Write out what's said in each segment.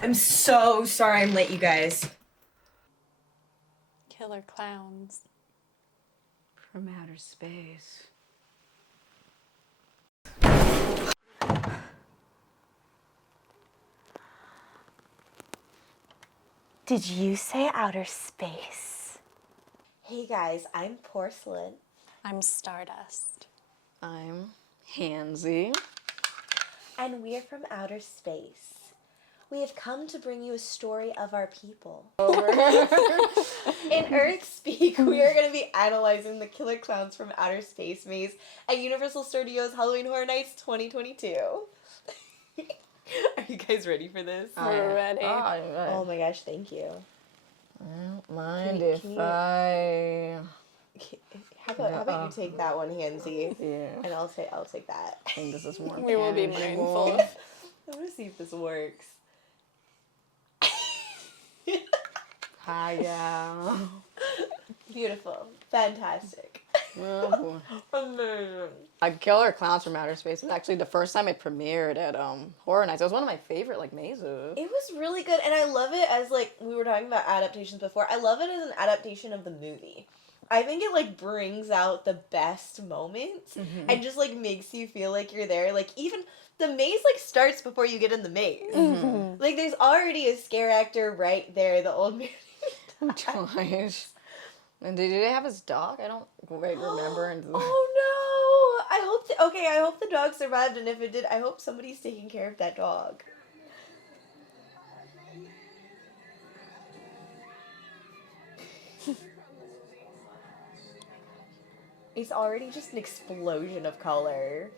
I'm so sorry I'm late, you guys. Killer Klowns. From outer space. Did you say outer space? Hey guys, I'm Porcelain. I'm Stardust. I'm Hansy. And we're from outer space. We have come to bring you a story of our people. In Earth Speak, we are going to be analyzing the Killer Klowns from Outer Space Maze at Universal Studios Halloween Horror Nights 2022. Are you guys ready for this? We're ready. Oh my gosh, thank you. Mind Can if you- I... How about you take that one, Hansy? Yeah. And I'll take that. I think this is more We will be manageable. mindful. I'm going to see if this works. Hi, gal. Beautiful. Fantastic. Oh, Amazing. Killer Klowns from Outer Space is actually the first time it premiered at Horror Nights. It was one of my favorite mazes. It was really good, and I love it as, we were talking about adaptations before, I love it as an adaptation of the movie. I think it, brings out the best moments, and just, makes you feel like you're there. Even the maze, starts before you get in the maze. There's already a scare actor right there, the old man. Gosh. And did they have his dog? I don't quite remember. Oh, no! I hope the dog survived, and if it did, I hope somebody's taking care of that dog. It's already just an explosion of color.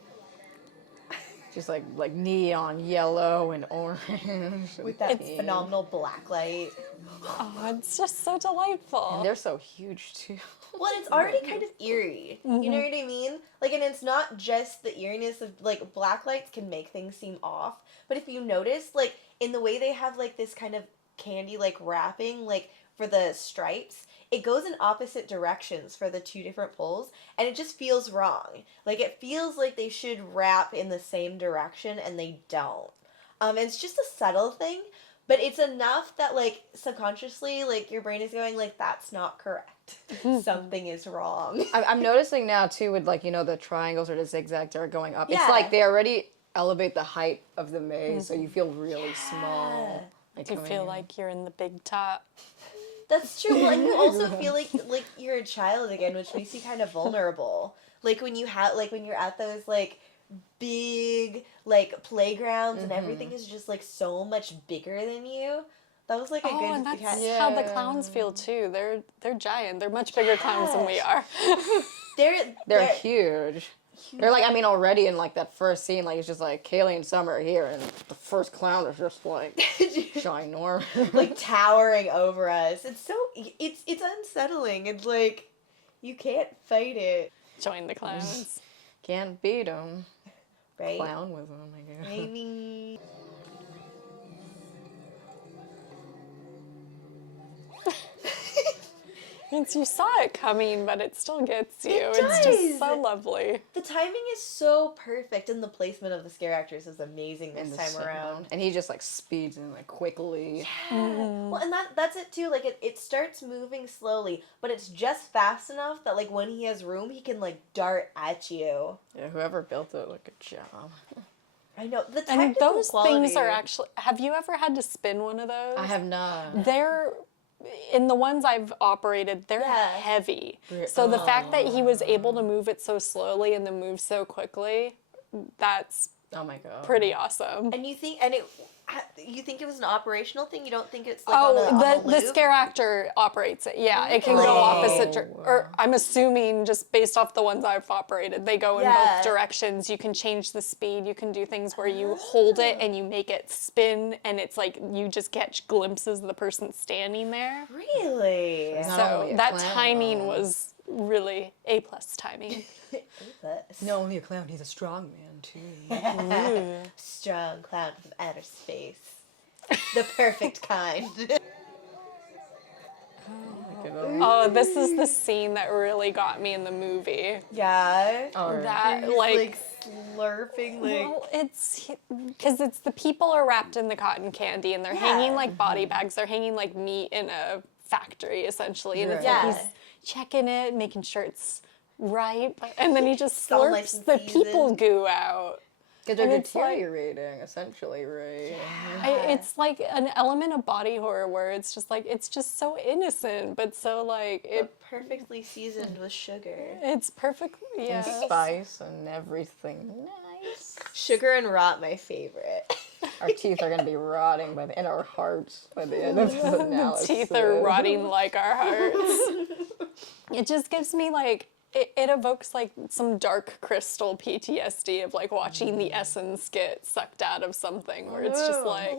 Just like neon yellow and orange. With that pink. phenomenal black light. Oh, it's just so delightful. And they're so huge too. Well, it's already kind of eerie. You know what I mean? And it's not just the eeriness of, black lights can make things seem off. But if you notice, in the way they have, this kind of candy, wrapping, for the stripes, it goes in opposite directions for the two different poles, and it just feels wrong. It feels like they should wrap in the same direction, and they don't. It's just a subtle thing, but it's enough that, subconsciously, your brain is going, that's not correct. Something is wrong. I'm noticing now too with the triangles or the zigzags that are going up. Yeah. It's like they already elevate the height of the maze, so you feel really small. You feel like you're in the big top. That's true. Well, and you also feel like you're a child again, which makes you kind of vulnerable. When you have when you're at those big playgrounds and everything is just so much bigger than you. That was a good. And that's how the clowns feel too. They're giant. They're much bigger clowns than we are. They're huge. They're already in that first scene, it's just Kaleigh and Summer are here, and the first clown is just ginormous. towering over us. It's so it's unsettling. It's you can't fight it. Join the clowns. Can't beat them. Right? Clown with them, I guess. Maybe. You saw it coming, but it still gets you. It It's just does. so lovely. The timing is so perfect, and the placement of the scare actors is amazing this time around. And he just speeds in quickly. Well, and that's it too. It starts moving slowly, but it's just fast enough that when he has room, he can dart at you. Yeah, whoever built it, good job. I know the And technical those quality. things are actually. Have you ever had to spin one of those? I have not. They're in the ones I've operated, they're heavy. So the fact that he was able to move it so slowly and then move so quickly, that's Oh my god. pretty awesome. And you think it was an operational thing? You don't think it's on the a loop? scare actor operates it. Yeah, it can go opposite. Or I'm assuming just based off the ones I've operated, they go in both directions. You can change the speed. You can do things where you hold it and you make it spin, and it's you just catch glimpses of the person standing there. Really? So that timing was really A+ timing. No, only a clown. He's a strong man too. Strong clown from outer space. The perfect kind. Oh, this is the scene that really got me in the movie. Yeah. Oh, That You're just, slurping, like... Well, it's because it's the people are wrapped in the cotton candy and they're hanging like body bags. They're hanging like meat in a factory, essentially. And it's like he's checking it, making sure it's ripe. And then he just slurps the people goo out. Because they're deteriorating, essentially, right? It's like an element of body horror where it's just so innocent, but so like perfectly seasoned with sugar. It's perfect, And spice and everything. Nice. Sugar and rot, my favorite. Our teeth are going to be rotting and our hearts by the end of this analysis. The teeth are rotting like our hearts. It just gives me like, it evokes like some dark crystal PTSD of like watching the essence get sucked out of something where it's just like,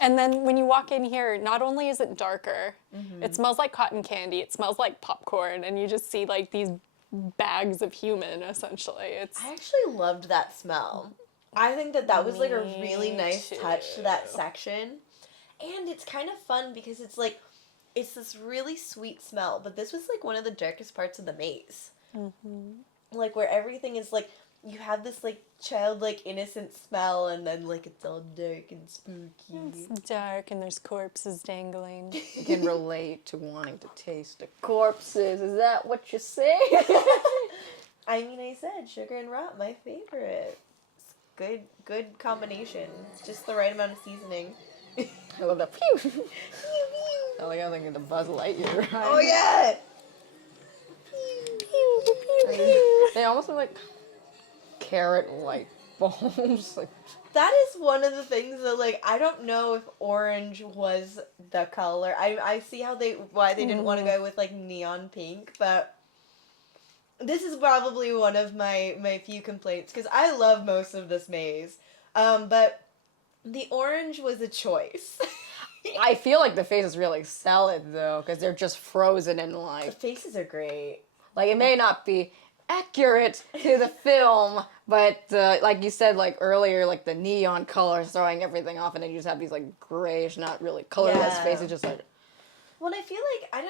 and then when you walk in here, not only is it darker, it smells like cotton candy, it smells like popcorn, and you just see like these bags of human essentially. I actually loved that smell. I think that was like a really nice touch to that section. And it's kind of fun because it's like, it's this really sweet smell, but this was like one of the darkest parts of the maze. Like where everything is like, you have this like childlike innocent smell and then like it's all dark and spooky. It's dark and there's corpses dangling. You can relate to wanting to taste the corpses. Is that what you say? I mean, I said sugar and rot, my favorite. It's good combination. Just the right amount of seasoning. I love that. Pew! Pew, pew. I like how they get the Buzz Lightyear. Right? Oh yeah! Pew, pew, pew. They almost look like carrot light bulbs. Like that is one of the things that like I don't know if orange was the color. I see why they didn't want to go with like neon pink, but this is probably one of my few complaints because I love most of this maze, but the orange was a choice. I feel like the faces really sell it though, because they're just frozen in The like. faces are great. Like it may not be accurate to the film, but like you said like earlier, like the neon colors throwing everything off, and then you just have these like grayish, not really colorless faces, just like. Well, I feel like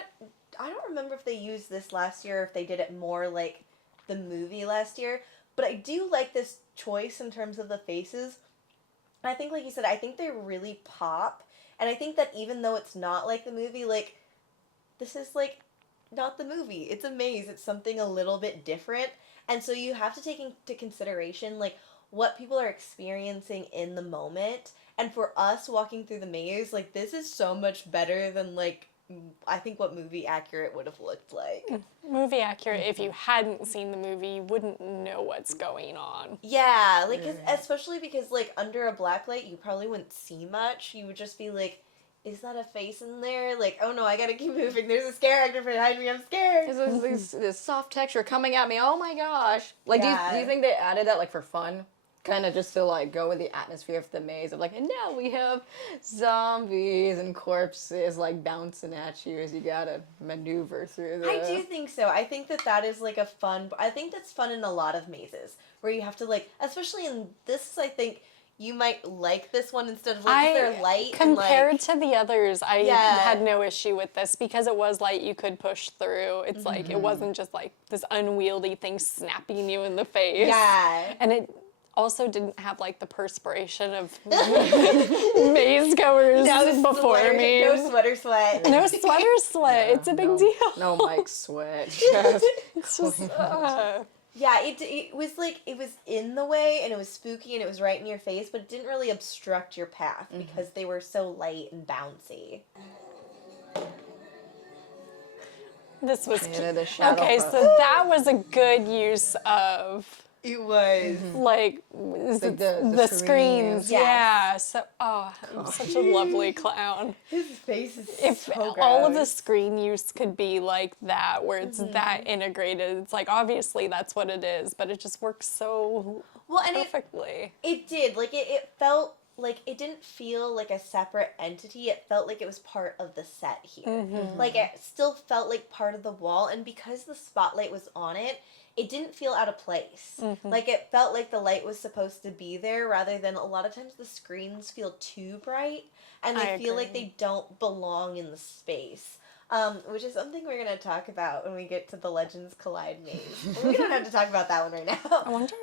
I don't remember if they used this last year or if they did it more like the movie last year, but I do like this choice in terms of the faces. I think, like you said, I think they really pop. And I think that even though it's not like the movie, like, this is, like, not the movie. It's a maze. It's something a little bit different. And so you have to take into consideration, like, what people are experiencing in the moment. And for us walking through the maze, like, this is so much better than, like, I think what movie accurate would have looked like. Movie accurate, if you hadn't seen the movie, you wouldn't know what's going on. Yeah, like, especially because, like, under a black light, you probably wouldn't see much. You would just be like, is that a face in there? Like, oh no, I gotta keep moving. There's a scare actor behind me. I'm scared. There's this soft texture coming at me. Oh my gosh. Like, do you think they added that, like, for fun? Kind of just to, like, go with the atmosphere of the maze of, like, and now we have zombies and corpses, like, bouncing at you as you gotta maneuver through the... I do think so. I think that is, like, a fun... I think that's fun in a lot of mazes, where you have to, like... Especially in this, I think you might like this one instead of, like, they're light compared and, to the others, I had no issue with this because it was light, you could push through. It's like, it wasn't just, like, this unwieldy thing snapping you in the face. Yeah. And it... also didn't have like the perspiration of maze goers before me. No sweater sweat. No sweater sweat. It's a big deal. No mic sweat. It's just. Yeah, it was like, it was in the way and it was spooky and it was right in your face, but it didn't really obstruct your path because they were so light and bouncy. This was okay, so that was a good use of. It was like the screens. Yes. Yeah. So I'm such a lovely clown. His face is If so gross. all of the screen use could be like that, where it's that integrated, it's like obviously that's what it is, but it just works so perfectly. It did. Like it felt like it didn't feel like a separate entity. It felt like it was part of the set here. Like it still felt like part of the wall, and because the spotlight was on it, it didn't feel out of place. Like it felt like the light was supposed to be there rather than a lot of times the screens feel too bright and they feel like they don't belong in the space. Which is something we're going to talk about when we get to the Legends Collide maze. We don't have to talk about that one right now. I wonder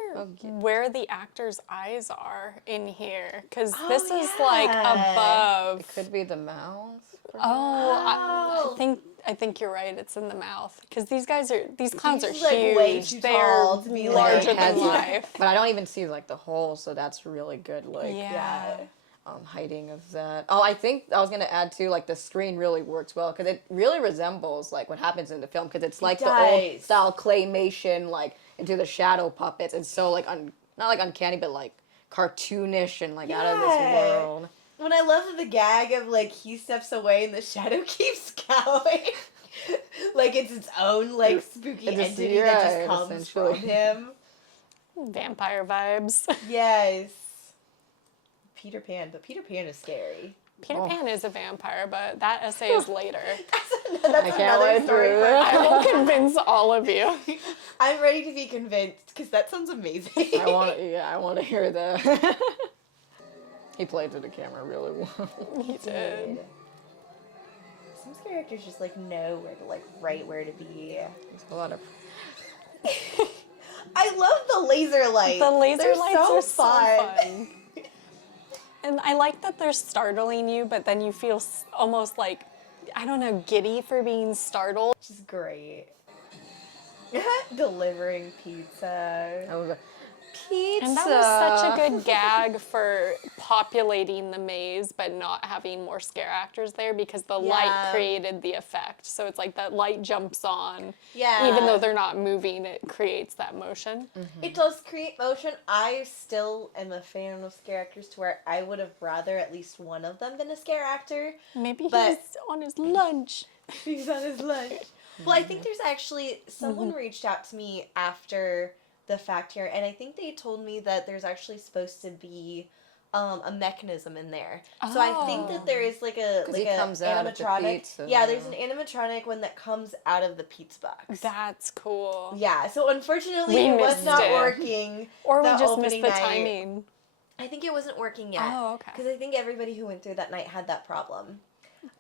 where the actor's eyes are in here, because this is like above. It could be the mouth. Oh, I think you're right. It's in the mouth, because these clowns are He's, like, huge. way too They're tall to be, like, larger than heads. life. But I don't even see like the hole, so that's really good. Like, Yeah. hiding of that. Oh, I think I was gonna add too. Like the screen really works well because it really resembles like what happens in the film because it's like the old style claymation, like into the shadow puppets. It's so like not like uncanny, but like cartoonish and like out of this world. When I love the gag of like he steps away and the shadow keeps going. Like it's its own like spooky entity that just comes from him. Vampire vibes. Yes. Peter Pan, but Peter Pan is scary. Peter Pan is a vampire, but that essay is later. That's another story for I will convince all of you. I'm ready to be convinced because that sounds amazing. I want to hear that. He played to the camera really well. He did. Some characters just like know where to like where to be. There's a lot of. I love the laser lights. The laser They're lights so are so fun. And I like that they're startling you, but then you feel almost like, I don't know, giddy for being startled. Which is great. Delivering pizza. Pizza. And that was such a good gag for populating the maze, but not having more scare actors there because the light created the effect. So it's like that light jumps on. Yeah. Even though they're not moving, it creates that motion. Mm-hmm. It does create motion. I still am a fan of scare actors to where I would have rather at least one of them been a scare actor. Maybe he's But- on his lunch. He's on his lunch. Well, I think there's actually someone reached out to me after the fact here, and I think they told me that there's actually supposed to be a mechanism in there. So I think that there is like a comes out of the animatronic. pizza. Yeah, there's an animatronic one that comes out of the pizza box. That's cool. Yeah, so unfortunately We it was missed not it. working. Or we that just missed opening the night. timing. I think it wasn't working yet. Oh, okay. Because I think everybody who went through that night had that problem.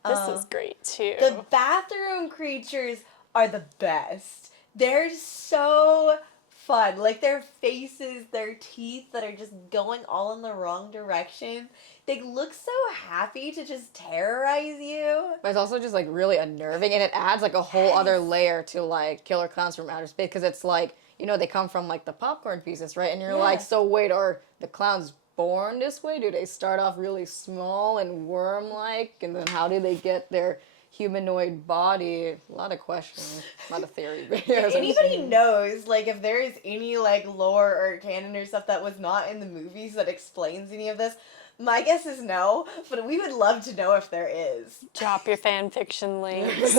This is great too. The bathroom creatures are the best. They're so fun. Like their faces, their teeth that are just going all in the wrong direction. They look so happy to just terrorize you. But it's also just like really unnerving, and it adds like a whole other layer to like Killer Klowns from Outer Space because it's like, you know, they come from like the popcorn pieces, right? And you're like, so wait, are the clowns born this way? Do they start off really small and worm-like, and then how do they get their humanoid body? A lot of questions, a lot of theory videos. If anybody knows, like, if there is any, like, lore or canon or stuff that was not in the movies that explains any of this, my guess is no, but we would love to know if there is. Drop your fan fiction links.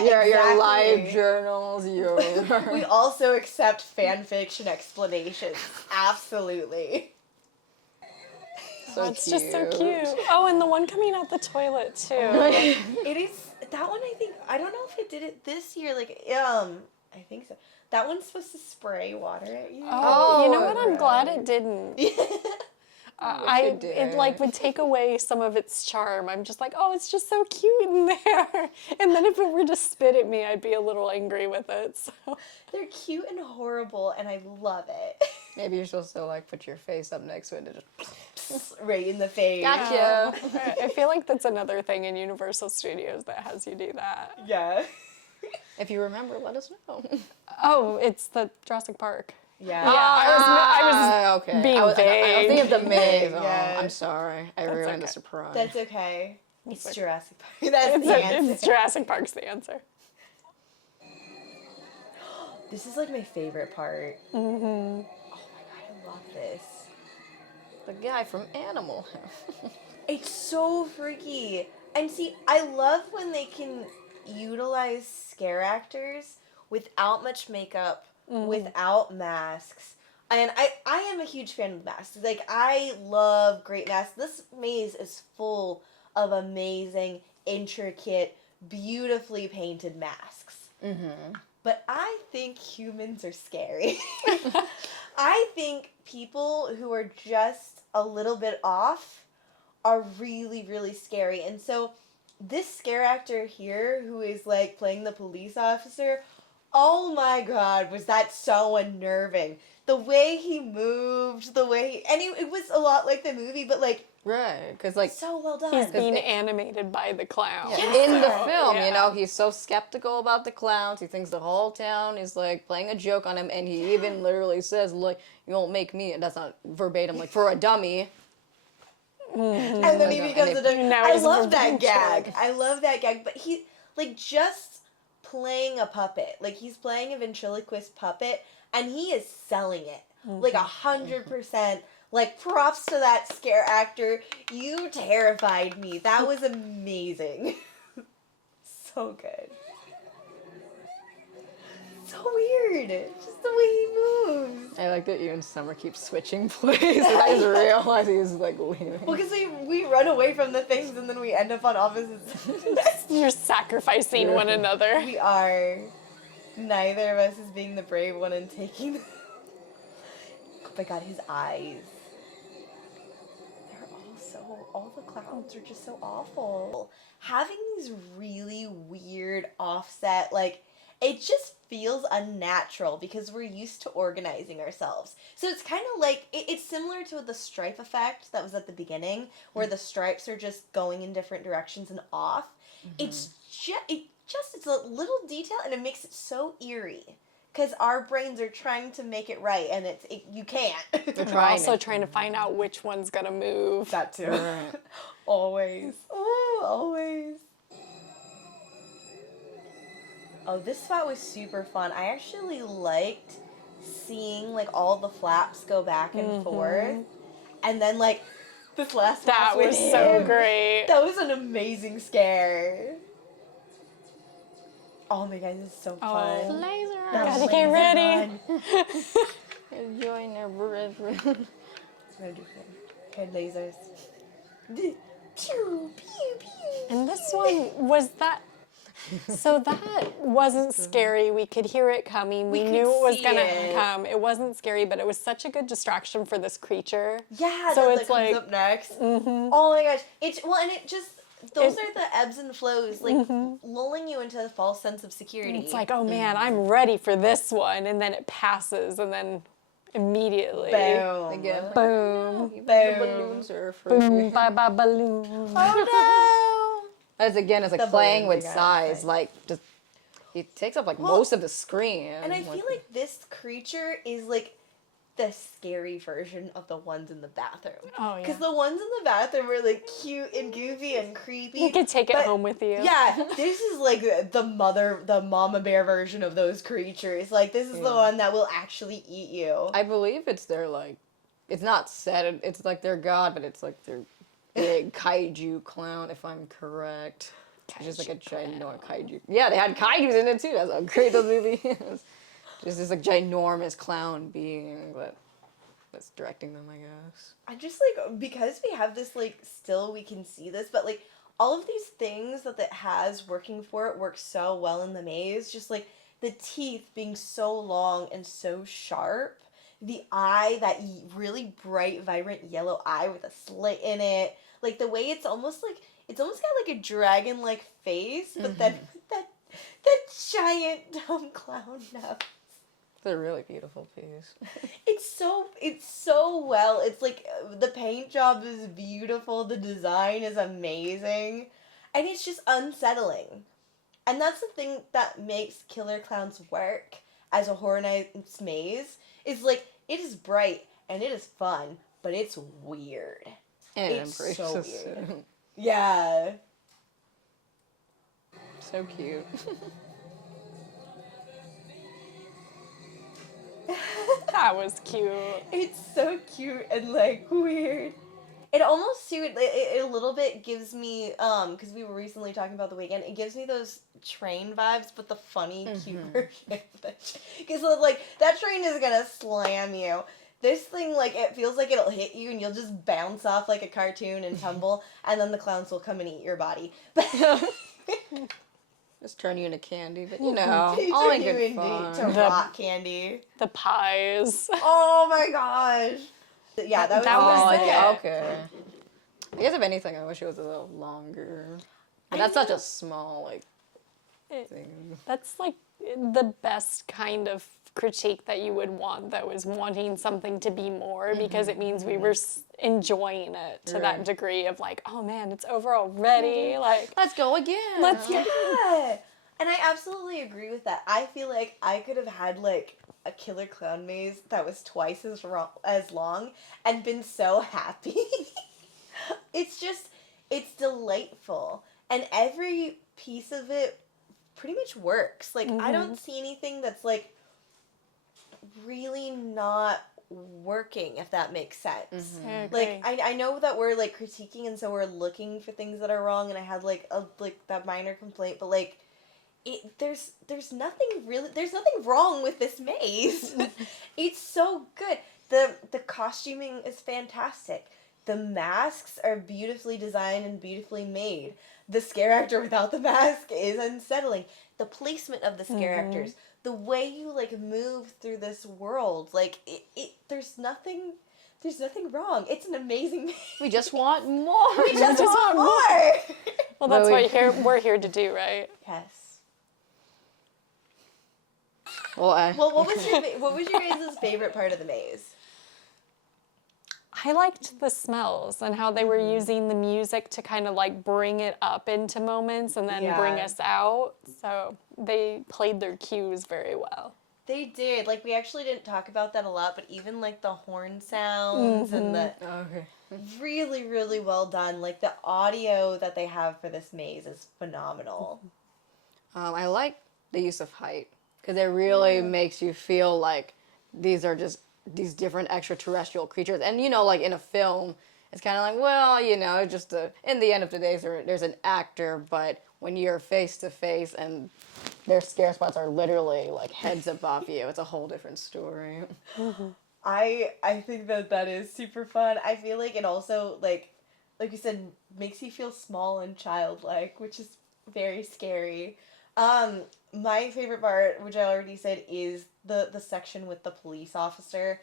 your live journals, We also accept fan fiction explanations. Absolutely. So It's just so cute. Oh, and the one coming out the toilet too. It is, that one I think, I don't know if it did it this year, like, I think so. That one's supposed to spray water at you. Oh, you know what? I'm glad it didn't. it did. It like would take away some of its charm. I'm just like, oh, it's just so cute in there. And then if it were to spit at me, I'd be a little angry with it. So They're cute and horrible, and I love it. Maybe you're supposed to like put your face up next to it and just Right in the face. gotcha. I feel like that's another thing in Universal Studios that has you do that. Yeah. If you remember, let us know. Oh, it's the Jurassic Park. Yeah. Yeah, I was okay. being I was thinking of the maze. Yeah. Oh, I'm sorry. I ruined the okay. surprise. That's okay. It's like- Jurassic Park. That's the answer. It's Jurassic Park's the answer. This is like my favorite part. Mm-hmm. Oh my god, I love this. The guy from Animal. It's so freaky. And see, I love when they can utilize scare actors without much makeup, without masks. And I am a huge fan of masks. Like, I love great masks. This maze is full of amazing, intricate, beautifully painted masks. Mm-hmm. But I think humans are scary. I think people who are just a little bit off are really, really scary. And so this scare actor here, who is like playing the police officer, Oh my god, was that so unnerving. The way he moved, it was a lot like the movie, but like, Right, because like so well done. He's being animated by the clown. in the film, yeah. you know, he's so skeptical about the clowns. He thinks the whole town is like playing a joke on him, and he even literally says, "Like, you won't make me." And that's not verbatim, like for a dummy. And then he becomes a dummy. Now I he's love that ventriloquist. gag. I love that gag. But he, like, just playing a puppet. Like, he's playing a ventriloquist puppet, and he is selling it. Like, 100%. Like, props to that scare actor. You terrified me. That was amazing. So good. So weird. Just the way he moves. I like that you and Summer keep switching plays. And I just realized he was like leaving. Well, because we run away from the things and then we end up on opposite sides. You're sacrificing one another. We are. Neither of us is being the brave one and taking. Oh my god, his eyes. They're all so. All the clowns are just so awful. Having these really weird offset, like, it just feels unnatural because we're used to organizing ourselves. So it's kind of like, it's similar to the stripe effect that was at the beginning, where the stripes are just going in different directions and off. It's it's a little detail and it makes it so eerie. Because our brains are trying to make it right and you can't. We're also trying to find out which one's gonna move. That too. Always. Oh, always. Oh, this spot was super fun. I actually liked seeing, like, all the flaps go back and forth. And then, like, this last That flap was with so him. great. That was an amazing scare. Oh my god, this is so fun. Laser That Gotta was get laser ready. fun. Join the brethren. Okay, lasers. Pew, pew, pew. And this one was that. So that wasn't scary. We could hear it coming. We could knew it was see gonna it. come. It wasn't scary, but it was such a good distraction for this creature. Yeah, So that it's comes like- up next. Oh my gosh. Those are the ebbs and flows, like, lulling you into a false sense of security. It's like, oh man, I'm ready for this one, and then it passes, and then immediately, boom. Again. boom, The balloons are free. boom, bye bye balloon. Oh As again, it's like The playing balloon with we got, size, right. like just it takes up like most of the screen. no! And I feel like this creature is like the scary version of the ones in the bathroom. Oh yeah. Because the ones in the bathroom were like cute and goofy and creepy. You could take it but- home with you. Yeah, this is like the mama bear version of those creatures. Like, this is the one that will actually eat you. I believe it's their like, it's not said. It's like their god, but it's like their big kaiju clown, if I'm correct. It's just like a ginormous kaiju. Yeah, they had kaijus in it too. That's how great the movie is. Just this like ginormous clown being that's directing them, I guess. I just, like, because we have this, like, still we can see this, but, like, all of these things that it has working for it work so well in the maze. Just, like, the teeth being so long and so sharp. The eye, that really bright, vibrant yellow eye with a slit in it. Like, the way it's almost got, like, a dragon-like face, but then with that giant, dumb clown nose. It's a really beautiful piece. It's so well. It's like the paint job is beautiful, the design is amazing, and it's just unsettling. And that's the thing that makes Killer Klowns work as a Horror Nights maze, is like, it is bright and it is fun, but it's weird. And It's so embraces weird. it. Yeah. So cute. That was cute. It's so cute and, like, weird. It almost it a little bit gives me, because we were recently talking about The Weeknd, it gives me those train vibes, but the funny, cute version of that. Because, like, that train is gonna slam you. This thing, like, it feels like it'll hit you and you'll just bounce off like a cartoon and tumble, and then the clowns will come and eat your body. Just turn you into candy, but you know, They all turn in you good into fun. rock candy. The pies. Oh my gosh. Yeah, that was That was good. it. Okay. I guess if anything, I wish it was a little longer. But that's such a small, like, thing. That's like the best kind of critique that you would want, that was wanting something to be more, because it means we were enjoying it to that degree of like, oh man, it's over already. Like, let's go again. let's Yeah. And I absolutely agree with that. I feel like I could have had like a Killer Clown Maze that was twice as long and been so happy. It's delightful. And every piece of it pretty much works. Like, I don't see anything that's like really not working, if that makes sense. Like, I know that we're like critiquing, and so we're looking for things that are wrong, and I had like that minor complaint, but like there's nothing wrong with this maze. It's so good. The costuming is fantastic. The masks are beautifully designed and beautifully made. The scare actor without the mask is unsettling. The placement of the scare actors, the way you like move through this world, like there's nothing wrong. It's an amazing maze. We just want more. We just want more. Well, that's what we're here to do, right? Yes. Well, What was your guys' favorite part of the maze? I liked the smells and how they were using the music to kind of like bring it up into moments and then bring us out. So they played their cues very well. They did. Like, we actually didn't talk about that a lot, but even like the horn sounds and the really, really well done. Like, the audio that they have for this maze is phenomenal. I like the use of height, because it really makes you feel like these are just these different extraterrestrial creatures. And, you know, like in a film, it's kind of like, well, you know, just in the end of the day, there's an actor, but when you're face to face and their scare spots are literally like heads above you, it's a whole different story. I think that is super fun. I feel like it also, like you said, makes you feel small and childlike, which is very scary. My favorite part, which I already said, is the section with the police officer.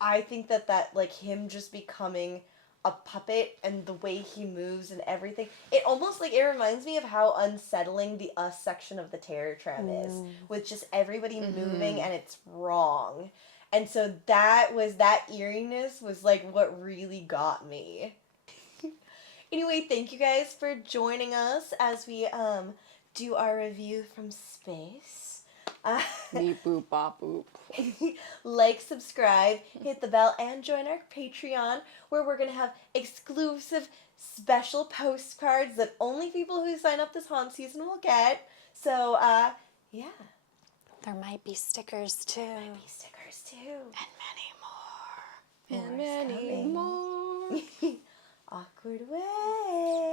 I think that like him just becoming a puppet and the way he moves and everything, it almost like, it reminds me of how unsettling the Us section of the Terror Tram is, with just everybody moving and it's wrong. And so that eeriness was like what really got me. Anyway, thank you guys for joining us as we do our review from space. Beep boop bop boop. Like, subscribe, hit the bell, and join our Patreon, where we're going to have exclusive special postcards that only people who sign up this haunt season will get. So, yeah. There might be stickers too. Stickers too. And many more. Awkward way.